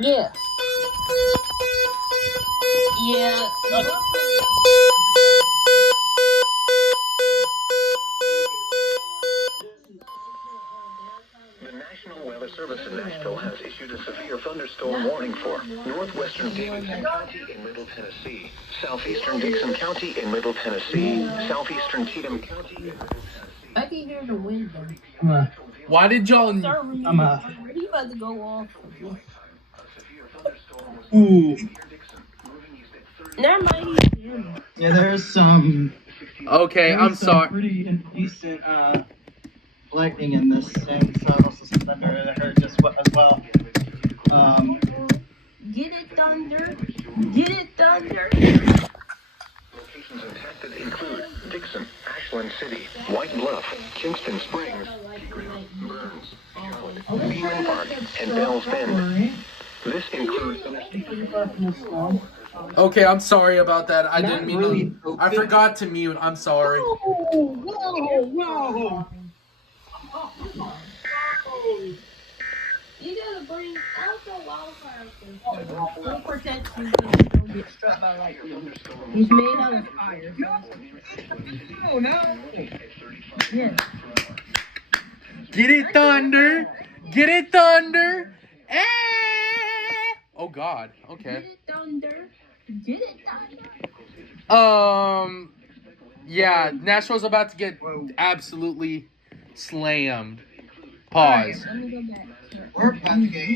Yeah. Yeah. The National Weather Service in Nashville has issued a severe thunderstorm warning for northwestern Davidson County in Middle Tennessee, southeastern Dixon County in Middle Tennessee, southeastern Cheatham County in Middle Tennessee. I can hear the wind Why did y'all... He about to go off. Ooh. Never mind. Yeah, there's some. Okay, I'm sorry. Pretty indecent lightning in this thing, so also some thunder I heard as well. Get it, Thunder. Get it, Thunder. Locations impacted include Dixon, Ashland City, White Bluff, Kingston Springs, Burns, Charlotte, Beeman Park, and Bells Bend. This includes Okay, I'm sorry about that. I didn't mean to. I forgot to mute. I'm sorry. Whoa! You gotta bring out the wildfire. He'll protect you so you don't get struck by lightning. He's made out of fire. No. Yeah. Get it, Thunder! Get it, Thunder! Eh! Oh God. Okay. Get it, Thunder. Get it, Thunder. Yeah, Nashville's about to get absolutely slammed. Pause. Let me go back. We're about to get